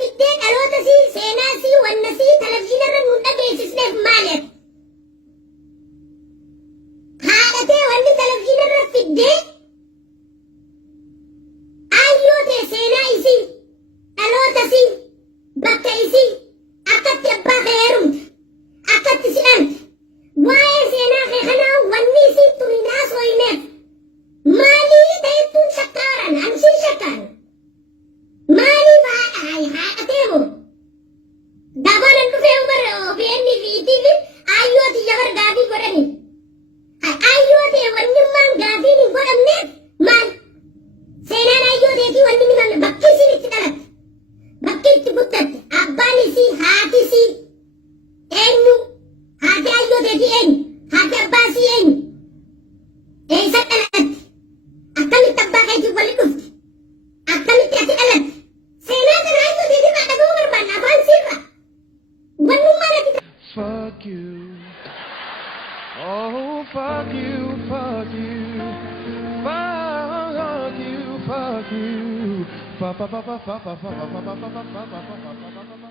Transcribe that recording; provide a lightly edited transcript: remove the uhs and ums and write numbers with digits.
fiddee dhaloota seenaa wanna televizyiinarra nuun dhageessisneef maaliif? Haadhatee wanni televizyiinarra fiddee ayyoo ta'e seenaa isii dhaloota bakka isii akkatti abbaa kee heerumte akkatti si dhalte waa'ee seenaa kee kanaa wanni isii tuni naasooyineef maalii ta'ettuun shakkaaran ansiin shakkaaran maaliif haadhatee moo dabalan dhufee umar OBN fi TV ayyooti jabar gaafii godhanii ayyooti wannummaan gaafiin hin godhamneef maal seenaan ayyooteetii wanni ni malle bakki isin itti dhalatte bakki itti guddatte abbaan isii haati isii eenyu haati ayyooteetii eenyu haati abbaa isii eenyu eessa dhalatte akkamitti abbaa keetii wali dhufte akkamitti ati dhalatte seenaa kana ayyooteetii baa dhaga'uu barbaanna afaan sirra wannummaan ati Fuck you. Oh, fuck you, fuck you. Fuck you, fuck you. Fuck you.